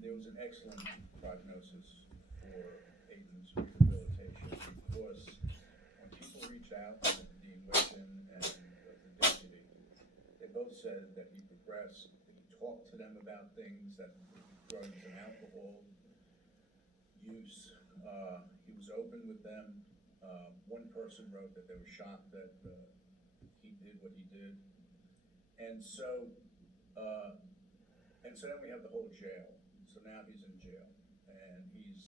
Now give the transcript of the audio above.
there was an excellent prognosis for Aiden's rehabilitation because when people reached out to Dean Whitson and the deputy, they both said that he progressed, that he talked to them about things, that drugs and alcohol use. He was open with them. One person wrote that they were shocked that he did what he did. And so, then we have the whole jail. So now he's in jail, and he's